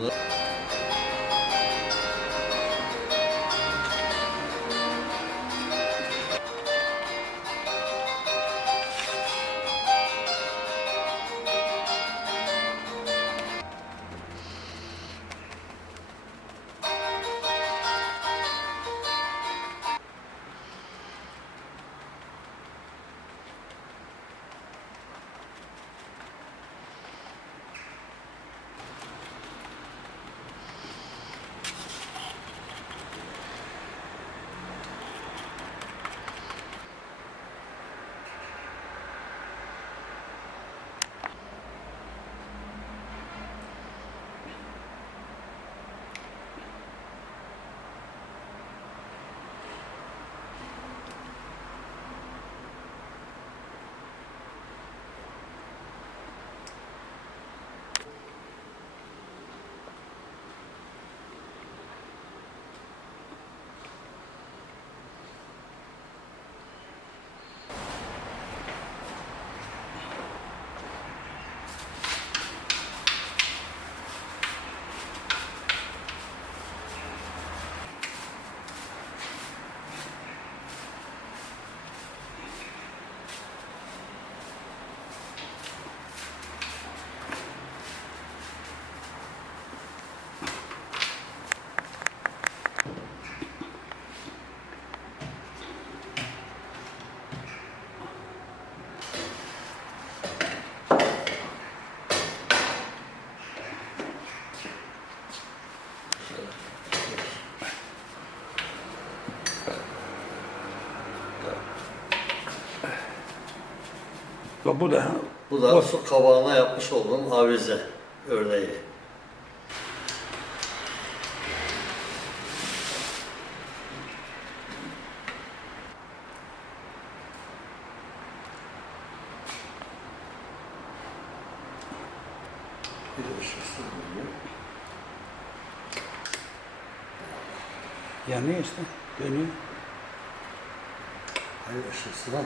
look. Ya bu da Bu da o- su kabağına yapmış olduğum avize örneği. Yanıyor işte. Dönüyor. Hayır ışıksız ha.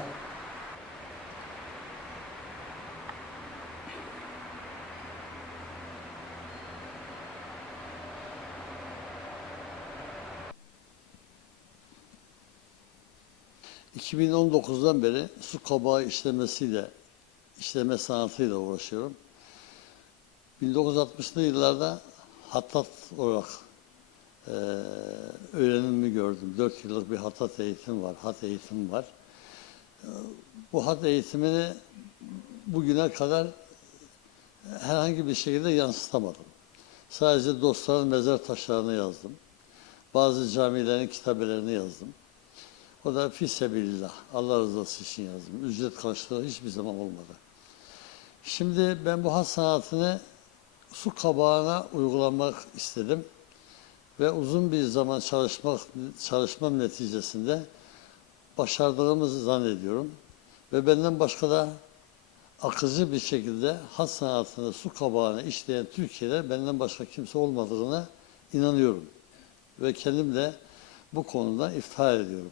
...2019'dan beri su kabağı işlemesiyle, işleme sanatıyla uğraşıyorum. 1960'lı yıllarda hattat olarak eee öğrenimimi gördüm. 4 yıllık bir hattat eğitim var, hat eğitimi var. Bu hat eğitimini bugüne kadar herhangi bir şekilde yansıtamadım. Sadece dostların mezar taşlarını yazdım. Bazı camilerin kitabelerini yazdım. O da fissebilillah, Allah rızası için yazdım. Ücret karşılığı hiçbir zaman olmadı. Şimdi ben bu hat sanatını su kabağına uygulamak istedim. Ve uzun bir zaman çalışmak çalışmam neticesinde başardığımızı zannediyorum. Ve benden başka da akıcı bir şekilde hat sanatını su kabağına işleyen Türkiye'de benden başka kimse olmadığına inanıyorum. Ve kendim de bu konuda iftihar ediyorum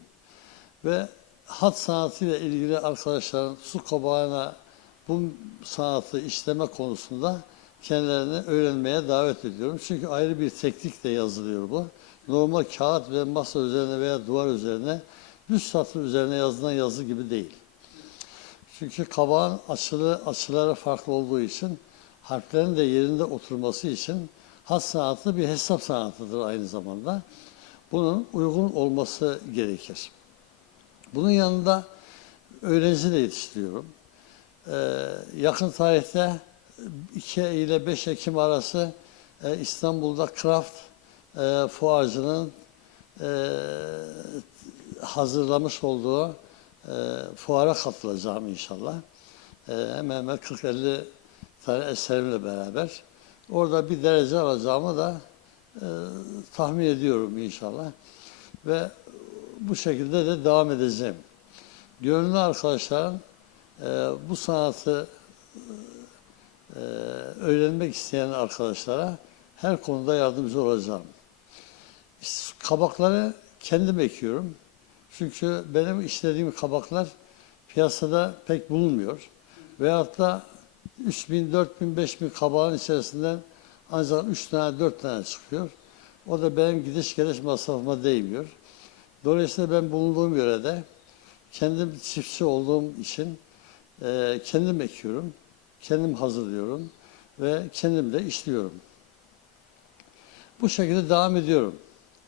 ve hat sanatıyla ilgili arkadaşların su kabağına bu sanatı işleme konusunda kendilerini öğrenmeye davet ediyorum. Çünkü ayrı bir teknikle yazılıyor bu. Normal kağıt ve masa üzerine veya duvar üzerine yüz satır üzerine yazılan yazı gibi değil. Çünkü kabağın açılı, açıları farklı olduğu için harflerin de yerinde oturması için hat sanatı bir hesap sanatıdır aynı zamanda. Bunun uygun olması gerekir. Bunun yanında öğrenci de yetiştiriyorum. Ee, yakın tarihte 2 ile 5 Ekim arası e, İstanbul'da Kraft e, fuarcının e, hazırlamış olduğu e, fuara katılacağım inşallah. E, hemen hemen 40-50 tane eserimle beraber. Orada bir derece alacağımı da e, tahmin ediyorum inşallah. Ve bu şekilde de devam edeceğim. Gönüllü arkadaşlarım e, bu sanatı e, öğrenmek isteyen arkadaşlara her konuda yardımcı olacağım. Kabakları kendim ekiyorum. Çünkü benim işlediğim kabaklar piyasada pek bulunmuyor. Veyahut da 3000, 4000, 5000 kabağın içerisinden ancak 3 tane, 4 tane çıkıyor. O da benim gidiş geliş masrafıma değmiyor. Dolayısıyla ben bulunduğum yörede kendim çiftçi olduğum için e, kendim ekiyorum, kendim hazırlıyorum ve kendim de işliyorum. Bu şekilde devam ediyorum.